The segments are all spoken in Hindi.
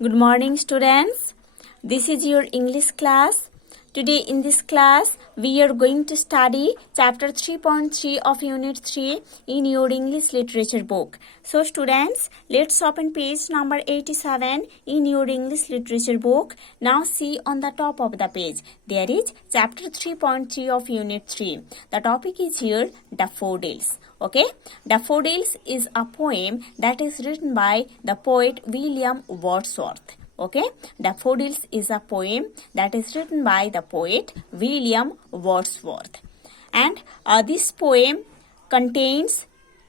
Good morning, students. This is your English class. Today in this class, we are going to study chapter 3.3 of unit 3 in your English literature book. So students, let's open page number 87 in your English literature book. Now see on the top of the page, there is chapter 3.3 of unit 3. The topic is here daffodils. Okay, Daffodils is a poem that is written by the poet William Wordsworth. Okay, Daffodils is a poem that is written by the poet William Wordsworth, and this poem contains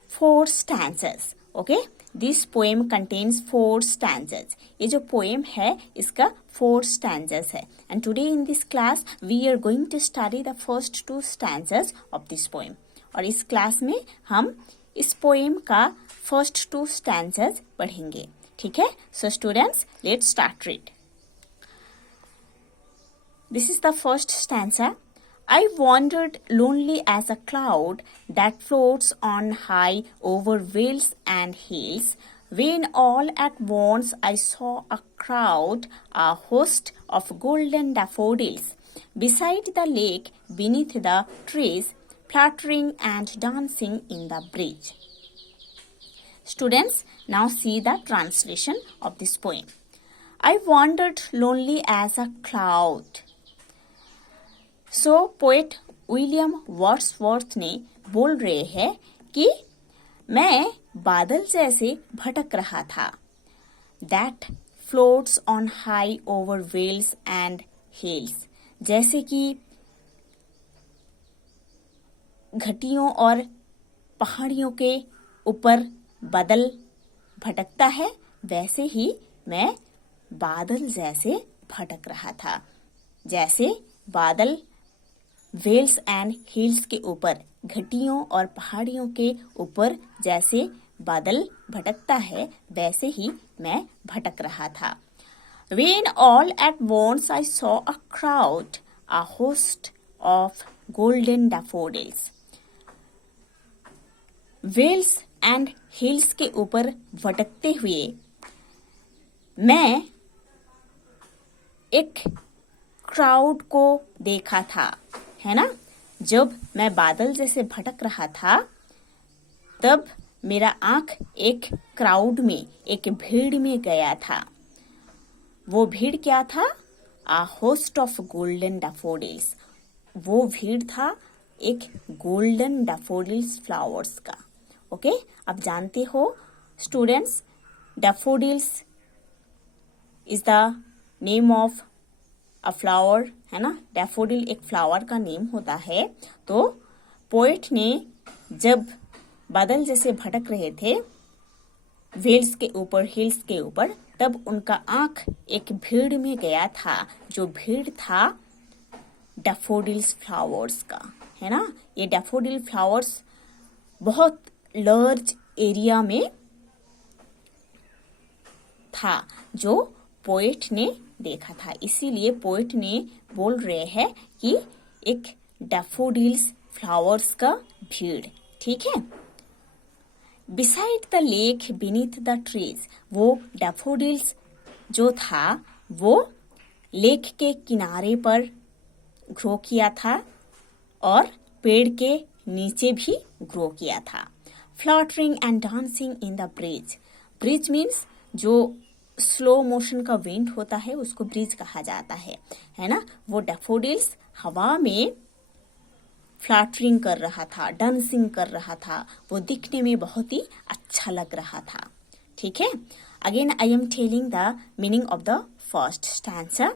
4 stanzas. Okay, this poem contains 4 stanzas. ये जो poem है इसका 4 stanzas है, and today in this class we are going to study the first 2 stanzas of this poem. और इस क्लास में हम इस पोएम का फर्स्ट 2 स्टैंजास पढ़ेंगे. ठीक है, so students let's start read. This is the first stanza. I wandered lonely as a cloud that floats on high over vales and hills, when all at once I saw a crowd, a host of golden daffodils, beside the lake, beneath the trees, fluttering and dancing in the breeze. Students, now see the translation of this poem. I wandered lonely as a cloud. So, poet William Wordsworth ने बोल रहे हैं कि मैं बादल जैसे भटक रहा था. That floats on high over vales and hills. जैसे कि घाटियों और पहाड़ियों के ऊपर बादल भटकता है, वैसे ही मैं बादल जैसे भटक रहा था. जैसे बादल वेल्स एंड हिल्स के ऊपर, घाटियों और पहाड़ियों के ऊपर जैसे बादल भटकता है, वैसे ही मैं भटक रहा था. When all at once I saw a crowd, a host of golden daffodils. Vales and hills के ऊपर भटकते हुए मैं एक क्राउड को देखा था, है ना. जब मैं बादल जैसे भटक रहा था, तब मेरा आंख एक क्राउड में, एक भीड़ में गया था. वो भीड़ क्या था? आ होस्ट ऑफ गोल्डन डैफोडिल्स. वो भीड़ था एक गोल्डन डैफोडिल्स फ्लावर्स का. ओके, आप जानते हो students, daffodils is the name of a flower, है ना. डैफोडिल एक फ्लावर का नेम होता है. तो पोएट ने जब बादल जैसे भटक रहे थे वेल्स के ऊपर, हिल्स के ऊपर, तब उनका आंख एक भीड़ में गया था, जो भीड़ था डैफोडिल्स फ्लावर्स का, है ना. ये डैफोडिल फ्लावर्स बहुत लार्ज एरिया में था, जो पोएट ने देखा था. इसीलिए पोएट ने बोल रहे हैं कि एक डैफोडिल्स फ्लावर्स का भीड़. ठीक है. Beside the lake beneath the trees. वो डैफोडिल्स जो था वो लेक के किनारे पर ग्रो किया था और पेड़ के नीचे भी ग्रो किया था. Fluttering and dancing in the bridge. Bridge means जो स्लो मोशन का विंड होता है, उसको ब्रिज कहा जाता है ना. वो डैफोडिल्स हवा में फ्लटरिंग कर रहा था, डांसिंग कर रहा था. वो दिखने में बहुत ही अच्छा लग रहा था. ठीक है. Again I am telling the meaning of the first stanza.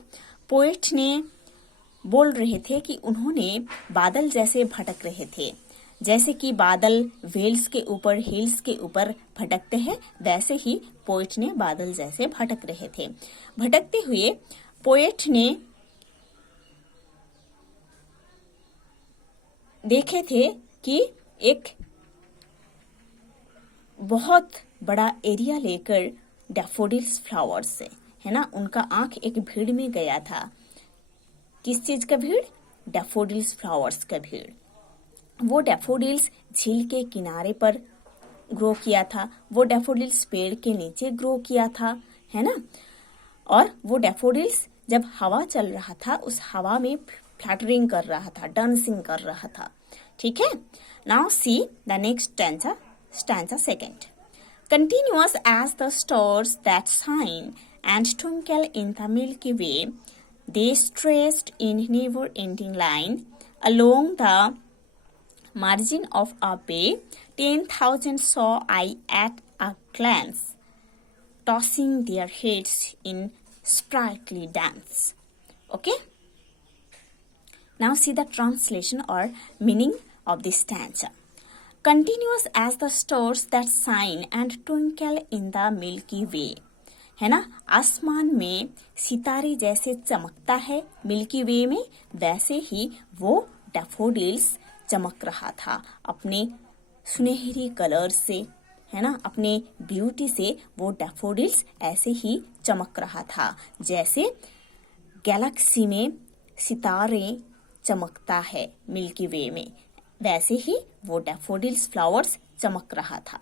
Poet ने बोल रहे थे कि उन्होंने बादल जैसे भटक रहे थे. जैसे कि बादल वेल्स के ऊपर, हिल्स के ऊपर भटकते हैं, वैसे ही पोएट ने बादल जैसे भटक रहे थे. भटकते हुए पोएट ने देखे थे कि एक बहुत बड़ा एरिया लेकर डैफोडिल्स फ्लावर्स से, है ना, उनका आंख एक भीड़ में गया था. किस चीज का भीड़? डैफोडिल्स फ्लावर्स का भीड़. वो डैफोडिल्स झील के किनारे पर ग्रो किया था, वो डैफोडिल्स पेड़ के नीचे ग्रो किया था, है ना. और वो डैफोडिल्स जब हवा चल रहा था उस हवा में फ्लटरिंग कर रहा था, डांसिंग कर रहा था। ठीक है। Now see the next stanza second. Continuous as the stars that shine and twinkle in the Milky Way, they stretched in never-ending line along the margin of a bay. 10,000 saw I at a glance, tossing their heads in sprightly dance. Okay? Now see the translation or meaning of this stanza. Continuous as the stars that shine and twinkle in the Milky Way, है ना, आसमान में सितारे जैसे चमकता है मिल्की वे में, वैसे ही वो डैफोडिल्स चमक रहा था अपने सुनहरी कलर से, है ना, अपने ब्यूटी से वो डैफोडिल्स ऐसे ही चमक रहा था जैसे गैलेक्सी में सितारे चमकता है मिल्की वे में, वैसे ही वो डैफोडिल्स फ्लावर्स चमक रहा था।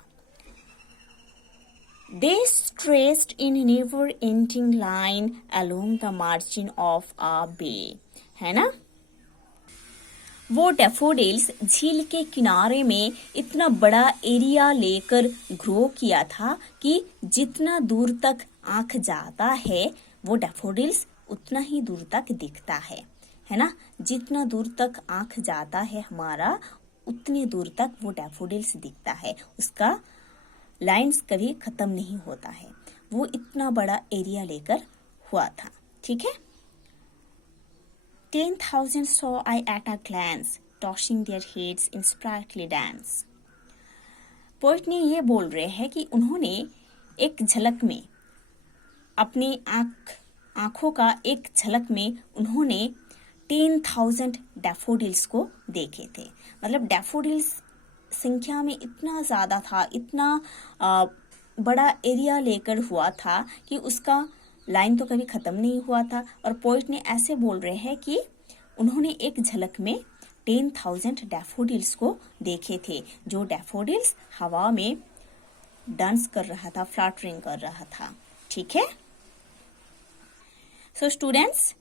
They stretched in never-ending line along the margin of a bay, है ना। वो डैफोडिल्स झील के किनारे में इतना बड़ा एरिया लेकर ग्रो किया था कि जितना दूर तक आंख जाता है वो डैफोडिल्स उतना ही दूर तक दिखता है ना। जितना दूर तक आंख जाता है हमारा उतनी दूर तक वो डैफोडिल्स दिखता है, उसका लाइंस कभी खत्म नहीं होता है। वो इतना बड़ा एरिया लेकर हुआ था। ठीक है। 10,000 saw I at a glance, tossing their heads in sprightly dance. Poet ने ये बोल रहे हैं कि उन्होंने एक झलक में अपनी आंखों का एक झलक में उन्होंने 10,000 डैफोडिल्स को देखे थे। मतलब डैफोडिल्स संख्या में इतना ज्यादा था, इतना बड़ा एरिया लेकर हुआ था कि उसका लाइन तो कभी खत्म नहीं हुआ था। और पोएट ने ऐसे बोल रहे हैं कि उन्होंने एक झलक में 10,000 डैफोडिल्स को देखे थे, जो डैफोडिल्स हवा में डांस कर रहा था, फ्लटरिंग कर रहा था। ठीक है। So students,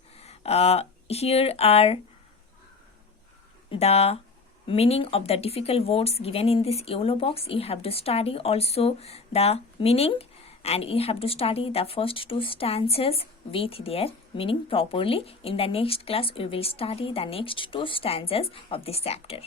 here are the meaning of the difficult words given in this yellow box. You have to study also the meaning and you have to study the first two stanzas with their meaning properly. In the next class we will study the next two stanzas of this chapter.